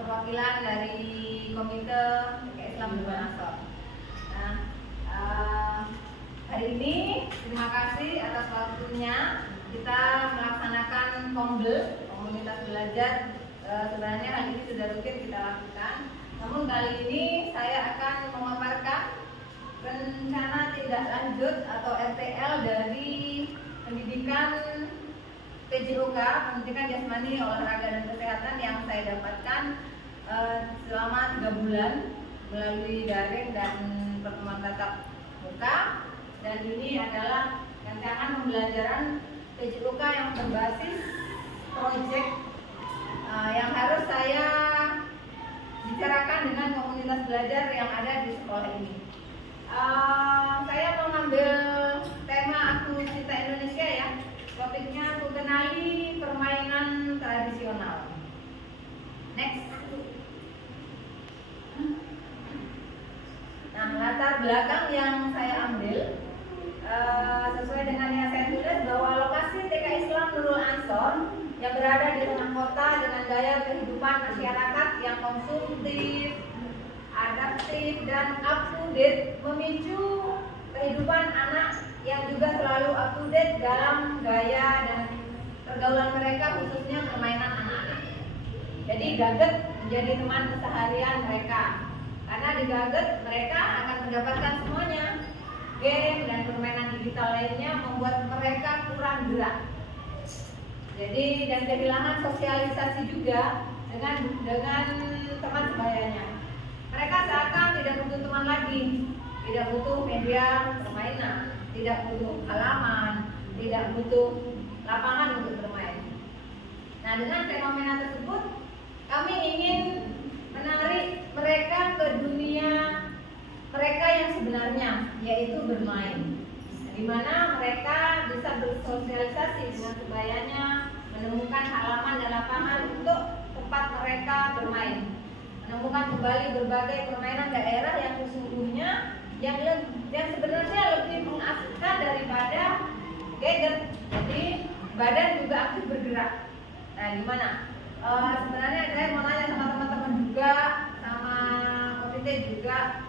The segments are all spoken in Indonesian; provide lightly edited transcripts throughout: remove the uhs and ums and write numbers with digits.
perwakilan dari Komite TKI Islam Bendungan Ansor. Nah, hari ini terima kasih atas waktunya kita melaksanakan Kombel, komunitas belajar. Sebenarnya hal ini sudah rutin kita lakukan. Namun kali ini saya akan memaparkan rencana tindak lanjut atau RTL dari pendidikan PJOK, pendidikan jasmani, olahraga dan kesehatan yang saya dapatkan selama 3 bulan melalui daring dan pertemuan tatap muka. Dan ini adalah rancangan pembelajaran PJOK yang berbasis proyek yang harus saya bicarakan dengan komunitas belajar yang ada di sekolah ini. Saya mengambil tema Aku Cinta Indonesia ya. Topiknya Aku Kenali Permainan Tradisional. Next. Nah, latar belakang yang saya ambil sesuai dengan yang saya tulis bahwa lokasi TKI Islam Nurul Ansor yang berada di tengah kota dengan gaya kehidupan masyarakat yang konsumtif, adaptif, dan up to date memicu kehidupan anak yang juga selalu up to date dalam gaya dan pergaulan mereka, khususnya permainan anak-anak. Jadi gadget menjadi teman keseharian mereka, karena di gadget mereka akan mendapatkan semuanya. Game dan permainan digital lainnya membuat mereka kurang gerak. Jadi dan kehilangan sosialisasi juga dengan teman sebayanya. Mereka seakan tidak butuh teman lagi, tidak butuh media permainan, tidak butuh halaman, tidak butuh lapangan untuk bermain. Nah, dengan fenomena tersebut, kami ingin menarik mereka ke dunia mereka yang sebenarnya, yaitu bermain, di mana mereka bisa bersosialisasi dengan sebayanya, menemukan halaman dan lapangan untuk tempat mereka bermain, menemukan kembali berbagai permainan daerah yang sesungguhnya yang sebenarnya lebih mengasihkan daripada gadget. Jadi badan juga aktif bergerak. Nah, gimana? Sebenarnya saya mau nanya sama teman-teman juga, sama komite juga,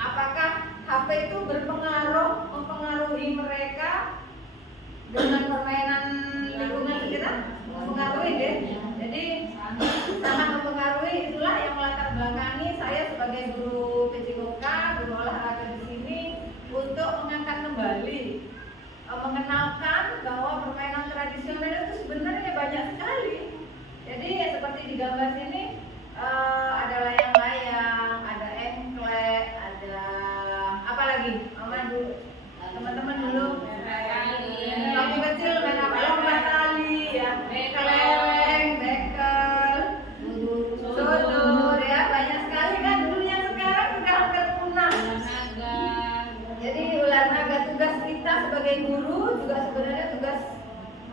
apakah HP itu mempengaruhi mereka dengan permainan lingkungan sekitar? Mempengaruhi deh. Jadi sangat mempengaruhi. Itulah yang melatar belakangi saya sebagai guru PJOK, guru olahraga di sini, untuk mengangkat kembali, mengenalkan bahwa permainan tradisional itu sebenarnya banyak sekali. Jadi ya seperti di gambar sini, ada layang-layang, ada engklek, ada apa lagi? Teman-teman dulu waktu kecil main apa? Lompat tali ya, keleleng, bekel, sodor ya, banyak sekali kan dulu, yang sekarang sudah hampir punah. Jadi ular naga, tugas kita sebagai guru juga sebenarnya tugas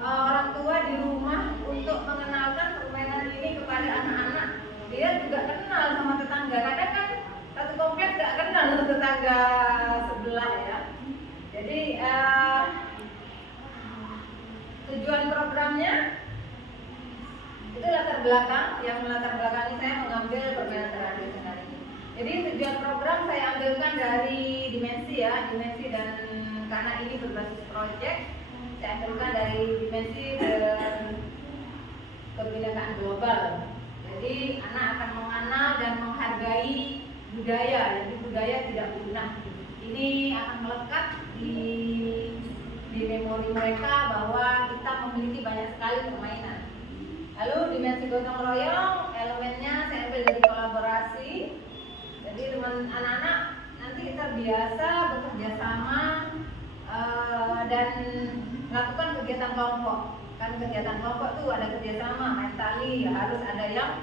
orang tua di rumah untuk mengenalkan permainan ini kepada anak-anak. Dia juga kenal sama tetangga. Kadang kan satu kompleks gak kenal sama tetangga sebelah ya. Jadi tujuan programnya itu latar belakang, yang melatar belakangi saya mengambil permainan tradisional ini. Jadi tujuan program saya ambilkan dari dimensi ya, dimensi, dan karena ini berbasis proyek, saya ambilkan dari dimensi kebinekaan global. Jadi anak akan mengenal dan menghargai budaya, jadi budaya tidak punah. Ini akan melekat di memori mereka bahwa kita memiliki banyak sekali permainan. Lalu dimensi gotong royong, elemennya saya ambil dari kolaborasi. Jadi teman anak-anak nanti kita biasa bekerja sama dan melakukan kegiatan kelompok. Kan kegiatan kelompok tuh ada kerjasama, main tali ya, harus ada yang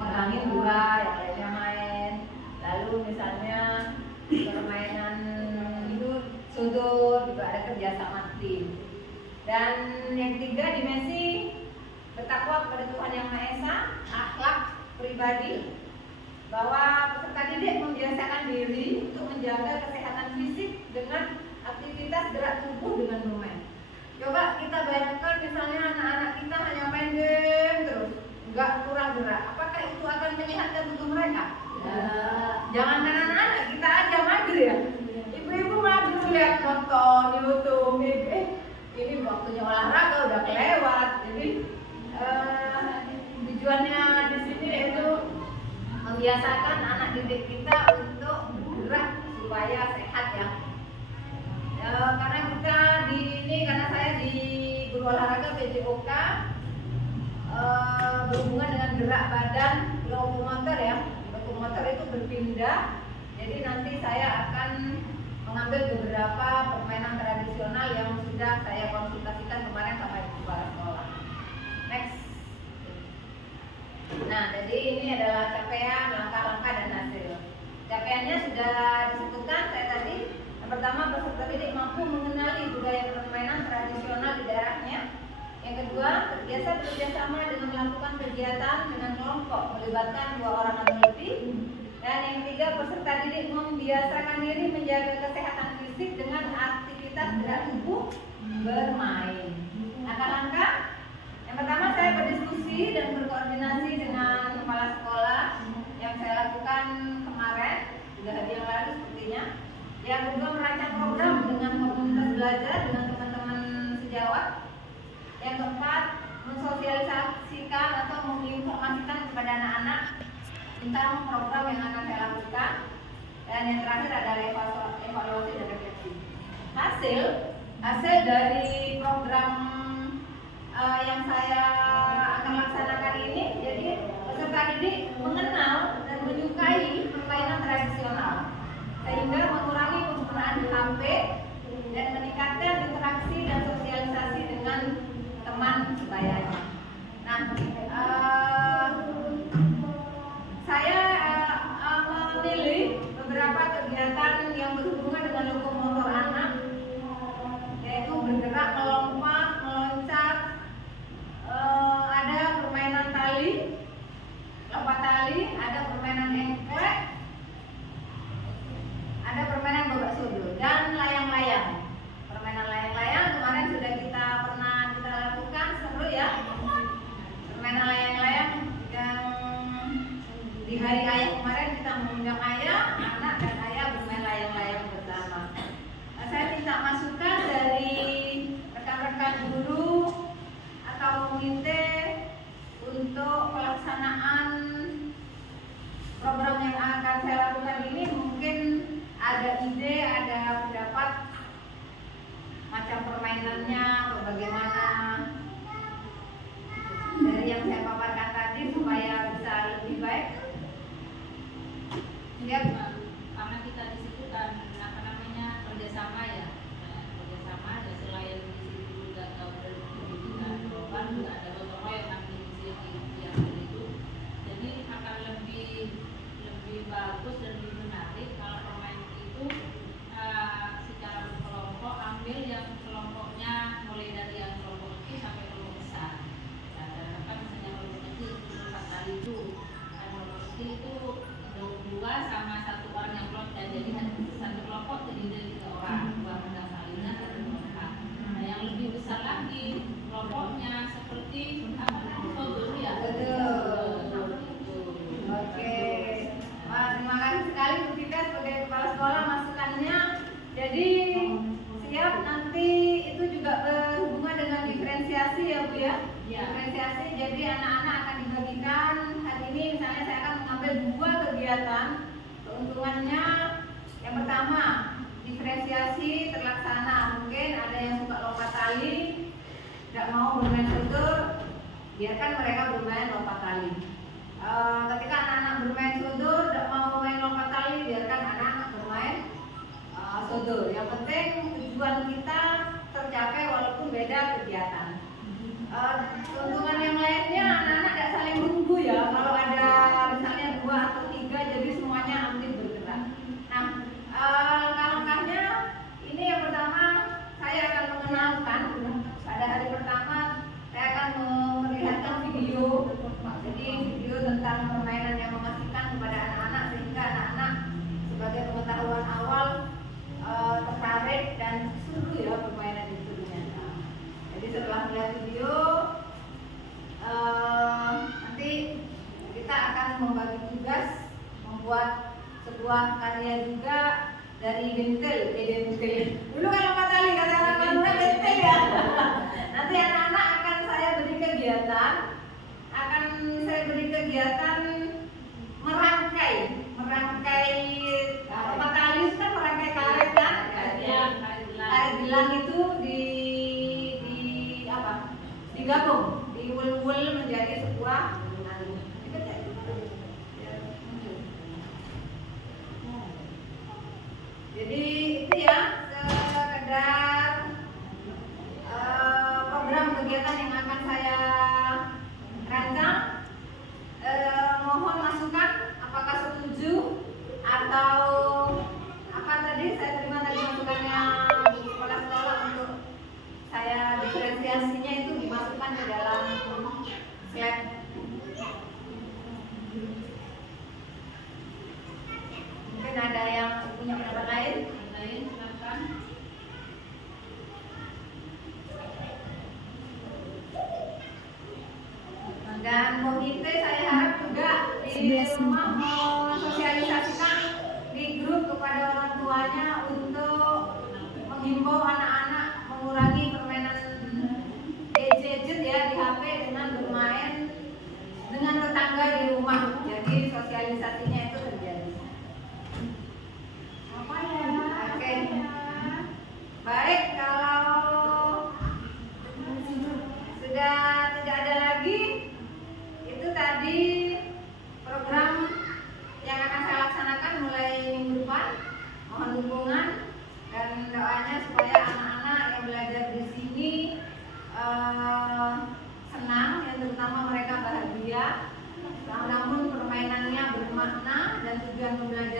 megangin dua, yang lainnya main. Lalu misalnya permainan itu sudut juga ada kerjasama tim. Dan yang ketiga, dimensi bertakwa kepada Tuhan Yang Maha Esa, akhlak pribadi, bahwa peserta didik membiasakan diri untuk menjaga kesehatan fisik dengan aktivitas gerak tubuh dengan bermain. Coba kita bayangkan misalnya anak-anak kita hanya main game terus, nggak kurang gerak. Apakah itu akan menyehatkan tubuh mereka. Jangan anak-anak, kita aja mager ya. Ibu-ibu mager lihat nonton YouTube, ini waktunya olahraga udah kelewat. Jadi tujuannya di sini yaitu membiasakan anak didik kita untuk bergerak supaya sehat ya. Karena kita karena saya di guru olahraga PJOK berhubungan dengan gerak badan lokomotor ya. Lokomotor itu berpindah. Jadi nanti saya akan mengambil beberapa permainan tradisional yang sudah saya konsultasikan kemarin sama kepala sekolah. Next. Nah, jadi ini adalah capaian, langkah-langkah dan hasil. Capaiannya sudah disebutkan saya tadi. Yang pertama, peserta didik mampu mengenali budaya permainan tradisional di daerahnya. Yang kedua, terbiasa bekerjasama dengan melakukan kegiatan dengan kelompok melibatkan 2 orang atau lebih. Dan yang ketiga, peserta didik membiasakan diri menjaga kesehatan fisik dengan aktivitas gerak tubuh bermain. Langkah-langkah yang pertama, saya berdiskusi dan berkoordinasi dengan kepala sekolah yang saya lakukan kemarin 3 hari yang lalu sepertinya. Yang kedua, merancang program dengan komunitas belajar dengan teman-teman sejawat. Yang keempat, mensosialisasikan atau menginformasikan kepada anak-anak tentang program yang akan saya lakukan. Dan yang terakhir adalah evaluasi dan refleksi. Hasil dari program yang saya akan laksanakan ini, jadi peserta didik mengenal dan menyukai permainan tradisional sehingga mengurangi penggunaan HP dan meningkatkan interaksi dan sosialisasi dengan teman sebayanya. Nah, saya memilih beberapa kegiatan yang berhubungan dengan lokomotor anak, yaitu bergerak, melompat, meloncat, ada permainan tali, lompat tali, ada permainan engklek, ada permainan babak sodor dan layang-layang. Permainan layang-layang kemarin sudah kita lakukan, seru ya. Permainan layang-layang yang di hari ayah kemarin kita mengundang ayah, anak dan ayah bermain layang-layang bersama. Saya minta masukan dari rekan-rekan guru atau komite untuk pelaksanaan program yang akan saya lakukan ini. Mungkin ada ide, ada pendapat macam permainannya atau bagaimana dari yang saya paparkan tadi supaya bisa lebih baik. Lihat, karena kita di situ kan kerjasama ya, kerjasama ya, selain di situ juga tahu dari pendidikan global juga ada gotong royong nanti di sini yang itu, jadi akan lebih bagus dan lebih menarik kalau pemain itu secara berkelompok, ambil yang kelompoknya mulai dari yang kelompok kecil sampai kelompok besar. Nah, kan misalnya kelompok kecil itu 4 kali itu, dan kelompok kecil itu 2 sama 1 orang yang kelompok, jadi satu kelompok terdiri dari 3 orang, 2 menang salina, 1 kelompok. Nah, yang lebih besar lagi kelompoknya seperti sodor ya. Oke. Terima kasih sekali Bu Tika sebagai kepala sekolah masukannya. Jadi siap, nanti itu juga berhubungan dengan diferensiasi ya Bu ya. Diferensiasi, jadi anak-anak akan dibagikan. Hari ini misalnya saya akan mengambil 2 kegiatan. Keuntungannya yang pertama, diferensiasi terlaksana. Mungkin ada yang suka lompat tali, tidak mau bermain sodor, biarkan mereka bermain lompat tali. Ketika anak-anak bermain sodor, tidak mau bermain lompat tali, biarkan anak-anak bermain sodor. Yang penting tujuan kita tercapai walaupun beda kegiatan. Keuntungan yang lainnya, anak-anak tidak saling menunggu ya. Kalau ada misalnya 2 atau 3, jadi semuanya aktif bergerak. Nah, langkah-langkahnya ini yang pertama, saya akan mengenalkan. Pada hari pertama saya akan memperlihatkan video, jadi video tentang permainan membagi tugas membuat sebuah karya juga dari bentel. Dulu kalau Pak Tali kata anak Madura bentel ya. Nanti anak-anak akan saya beri kegiatan merangkai Pak Tali itu kan merangkai karet kan? Karet gelang itu digabung, diwul-wul menjadi sebuah jadi itu ya sekedar program kegiatan yang akan saya rancang. Mohon masukan apakah setuju atau apa tadi saya terima tadi masukannya Bu Kepala Sekolah untuk saya diferensiasinya itu dimasukkan ke dalam slide. Mungkin ada yang punya pendapat lain? Silakan. Dan komite saya harap juga di rumah mensosialisasikan di grup kepada orang tuanya untuk menghimbau anak-anak mengurangi permainan gadget ya di HP dengan bermain dengan tetangga di rumah. Jadi sosialisasinya itu terjadi. Oke. Baik, kalau sudah tidak ada lagi, itu tadi program yang akan saya laksanakan mulai minggu depan. Mohon dukungan dan doanya supaya anak-anak yang belajar di sini senang, yang terutama mereka bahagia. Namun permainannya bermakna dan tujuan pembelajaran